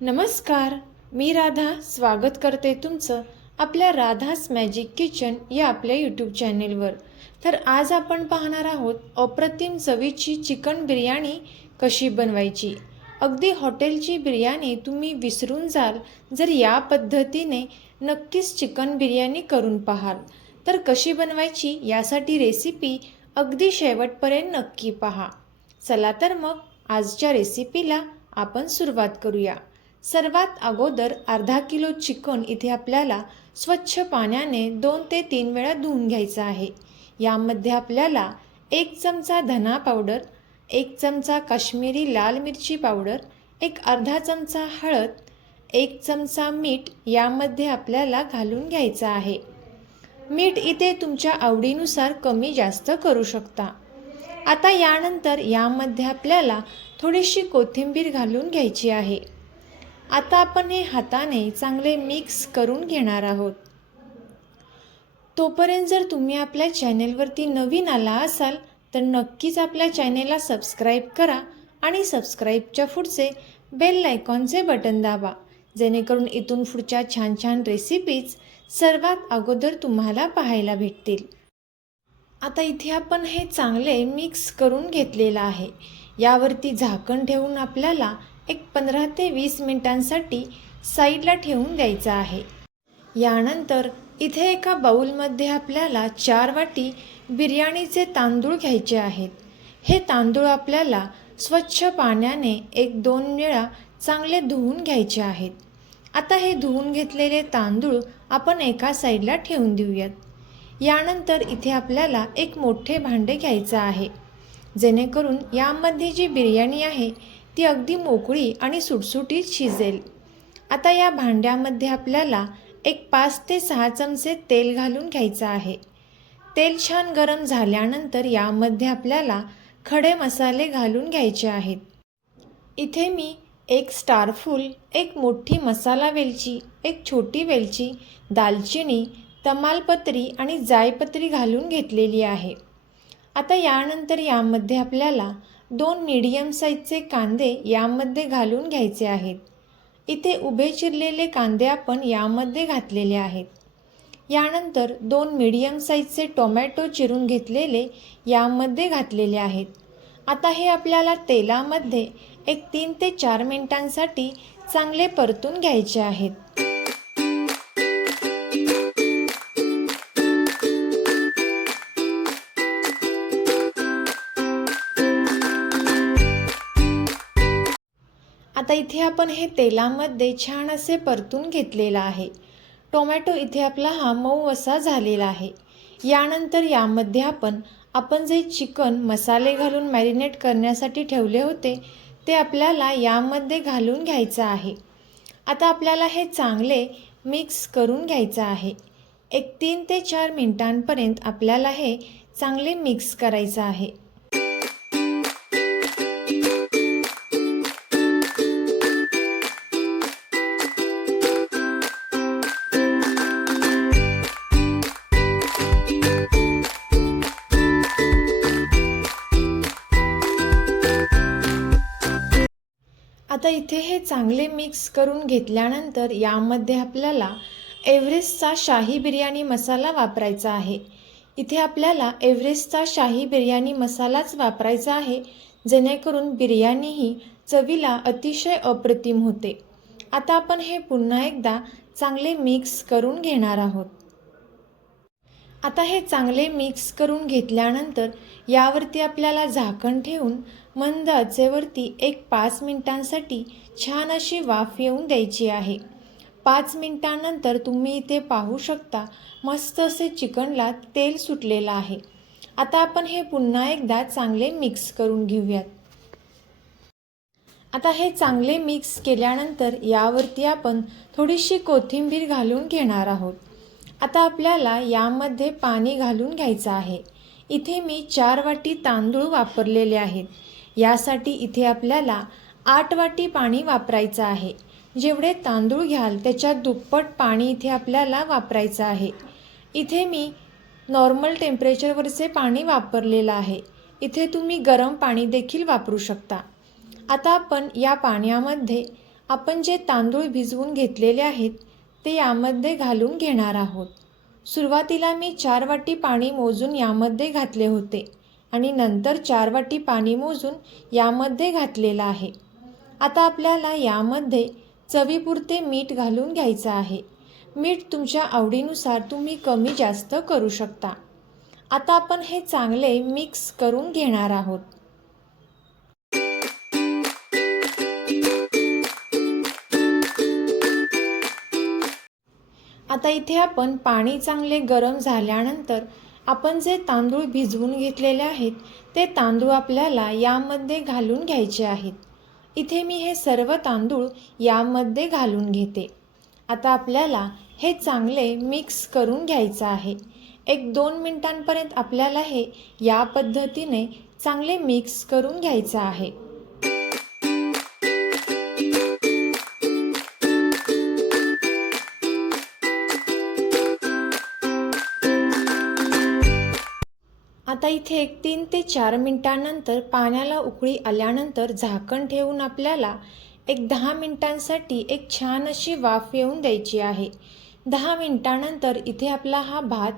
नमस्कार मी राधा स्वागत करते तुमचं आपल्या राधास मॅजिक किचन या आपल्या यूट्यूब चॅनेलवर तर आज आपण पाहणार आहोत अप्रतिम चवीची चिकन बिर्याणी कशी बनवायची? अगदी हॉटेलची बिर्याणी तुम्ही विसरून जाल जर या पद्धतीने नक्कीच चिकन बिर्याणी करून पाहाल. तर कशी बनवायची यासाठी रेसिपी अगदी शेवटपर्यंत नक्की पहा. चला तर मग आजच्या रेसिपीला आपण सुरुवात करूया. सर्वात अगोदर अर्धा किलो चिकन इथे आपल्याला स्वच्छ पाण्याने दोन ते तीन वेळा धुवून घ्यायचं आहे. यामध्ये आपल्याला एक चमचा धना पावडर एक चमचा काश्मीरी लाल मिरची पावडर एक अर्धा चमचा हळद एक चमचा मीठ यामध्ये आपल्याला घालून घ्यायचं आहे. मीठ इथे तुमच्या आवडीनुसार कमी जास्त करू शकता. आता यानंतर यामध्ये आपल्याला थोडीशी कोथिंबीर घालून घ्यायची आहे. आता आपण हे हाताने चांगले मिक्स करून घेणार आहोत. तोपर्यंत जर तुम्ही आपल्या चॅनेलवरती नवीन आला असाल तर नक्कीच आपल्या चॅनेलला सबस्क्राईब करा आणि सबस्क्राईबच्या पुढचे बेल आयकॉनचे बटन दाबा. जेणेकरून इथून पुढच्या छान छान रेसिपीज सर्वात अगोदर तुम्हाला पाहायला भेटतील. आता इथे आपण हे चांगले मिक्स करून घेतलेलं आहे. यावरती झाकण ठेवून आपल्याला एक पंधरा ते वीस मिनिटांसाठी साईडला ठेवून द्यायचं आहे. यानंतर इथे एका बाऊलमध्ये आपल्याला चार वाटी बिर्याणीचे तांदूळ घ्यायचे आहेत. हे तांदूळ आपल्याला स्वच्छ पाण्याने एक दोन वेळा चांगले धुवून घ्यायचे आहेत. आता हे धुवून घेतलेले तांदूळ आपण एका साईडला ठेवून देऊयात. यानंतर इथे आपल्याला एक मोठे भांडे घ्यायचं आहे. जेणेकरून यामध्ये जी बिर्याणी आहे ती अगदी मोकळी आणि सुटसुटीत शिजेल. आता या भांड्यामध्ये आपल्याला एक पाच ते सहा चमचे तेल घालून घ्यायचं आहे. तेल छान गरम झाल्यानंतर यामध्ये आपल्याला खडे मसाले घालून घ्यायचे आहेत. इथे मी एक स्टारफूल एक मोठी मसाला वेलची एक छोटी वेलची दालचिनी तमालपत्री आणि जायपत्री घालून घेतलेली आहे. आता यानंतर यामध्ये आपल्याला दोन मीडियम साईजचे कांदे यामध्ये घालून घ्यायचे आहेत. इथे उभे चिरलेले कांदे आपण यामध्ये घातलेले आहेत. यानंतर दोन मीडियम साईजचे टोमॅटो चिरून घेतलेले यामध्ये घातलेले आहेत. आता हे आपल्याला तेलामध्ये एक तीन ते चार मिनिटांसाठी चांगले परतून घ्यायचे आहेत. आता इथे आपण हे तेलामध्ये छान असे परतून घेतलेलं आहे. टोमॅटो इथे आपला हा मऊ असा झालेला आहे. यानंतर यामध्ये आपण आपण जे चिकन मसाले घालून मॅरिनेट करण्यासाठी ठेवले होते ते आपल्याला यामध्ये घालून घ्यायचं आहे. आता आपल्याला हे चांगले मिक्स करून घ्यायचं आहे. एक तीन ते चार मिनटांपर्यंत आपल्याला हे चांगले मिक्स करायचं आहे. आता इथे हे चांगले मिक्स करून घेतल्यानंतर यामध्ये आपल्याला एव्हरेस्टचा शाही बिर्याणी मसाला वापरायचा आहे. इथे आपल्याला एव्हरेस्टचा शाही बिर्याणी मसालाच वापरायचा आहे जेणेकरून बिर्याणी ही चवीला अतिशय अप्रतिम होते. आता आपण हे पुन्हा एकदा चांगले मिक्स करून घेणार आहोत. आता हे चांगले मिक्स करून घेतल्यानंतर यावरती आपल्याला झाकण ठेवून मंद आचेवरती एक पाच मिनिटांसाठी छान अशी वाफ येऊन द्यायची आहे. पाच मिनिटांनंतर तुम्ही इथे पाहू शकता मस्त असे चिकनला तेल सुटलेलं आहे. आता आपण हे पुन्हा एकदा चांगले मिक्स करून घेऊयात. आता हे चांगले मिक्स केल्यानंतर यावरती आपण थोडीशी कोथिंबीर घालून घेणार आहोत. आता आपल्याला यामध्ये पाणी घालून घ्यायचं आहे. इथे मी चार वाटी तांदूळ वापरलेले आहेत. यासाठी इथे आपल्याला आठ वाटी पाणी वापरायचं आहे. जेवढे तांदूळ घ्याल त्याच्या दुप्पट पाणी इथे आपल्याला वापरायचं आहे. इथे मी नॉर्मल टेम्परेचरवरचे पाणी वापरलेलं आहे. इथे तुम्ही गरम पाणी देखील वापरू शकता. आता आपण या पाण्यामध्ये आपण जे तांदूळ भिजवून घेतलेले आहेत ते यामध्ये घालून घेणार आहोत. सुरुवातीला मी चार वाटी पाणी मोजून यामध्ये घातले होते आणि नंतर चार वाटी पाणी मोजून यामध्ये घातलेलं आहे. आता आपल्याला यामध्ये चवीपुरते मीठ घालून घ्यायचं आहे. मीठ तुमच्या आवडीनुसार तुम्ही कमी जास्त करू शकता. आता आपण हे चांगले मिक्स करून घेणार आहोत. आता इथे आपण पाणी चांगले गरम झाल्यानंतर आपण जे तांदूळ भिजवून घेतलेले आहेत ते तांदूळ आपल्याला यामध्ये घालून घ्यायचे आहेत. इथे मी हे सर्व तांदूळ यामध्ये घालून घेते. आता आपल्याला हे चांगले मिक्स करून घ्यायचं आहे. एक दोन मिनटांपर्यंत आपल्याला हे या पद्धतीने चांगले मिक्स करून घ्यायचं आहे. आता इथे एक तीन ते चार मिनटानंतर पाण्याला उकळी आल्यानंतर झाकण ठेवून आपल्याला एक दहा मिनटांसाठी एक छान अशी वाफ येऊन द्यायची आहे. दहा मिनटानंतर इथे आपला हा भात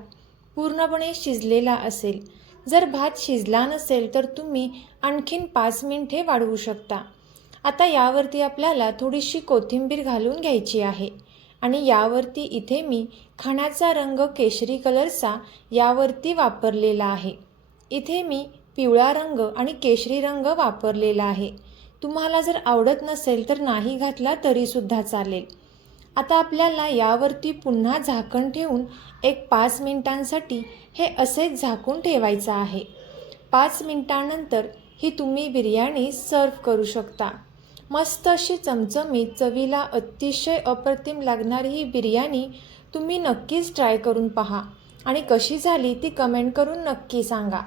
पूर्णपणे शिजलेला असेल. जर भात शिजला नसेल तर तुम्ही आणखीन पाच मिनिटे वाढवू शकता. आता यावरती आपल्याला थोडीशी कोथिंबीर घालून घ्यायची आहे. आणि यावरती इथे मी खाण्याचा रंग केशरी कलरचा यावरती वापरलेला आहे. इथे मी पिवळा रंग आणि केशरी रंग वापरलेला आहे. तुम्हाला जर आवडत नसेल तर नाही घातला तरीसुद्धा चालेल. आता आपल्याला यावरती पुन्हा झाकण ठेवून एक पाच मिनिटांसाठी हे असेच झाकून ठेवायचं आहे. पाच मिनटानंतर ही तुम्ही बिर्याणी सर्व करू शकता. मस्त अशी चमचमीत चवीला अतिशय अप्रतिम लागणारी ही बिर्याणी तुम्ही नक्कीच ट्राय करून पहा. आणि कशी झाली ती कमेंट करून नक्की सांगा.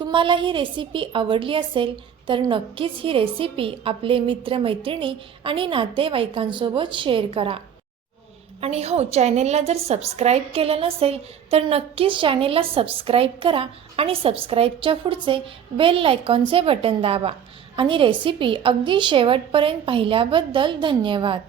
तुम्हाला ही रेसिपी आवडली असेल तर नक्कीच ही रेसिपी आपले मित्रमैत्रिणी आणि नातेवाईकांसोबत शेअर करा. आणि हो चॅनेलला जर सबस्क्राईब केलं नसेल तर नक्कीच चॅनेलला सबस्क्राईब करा आणि सबस्क्राईबच्या पुढचे बेल लायकॉनचे बटन दाबा. आणि रेसिपी अगदी शेवटपर्यंत पाहिल्याबद्दल धन्यवाद.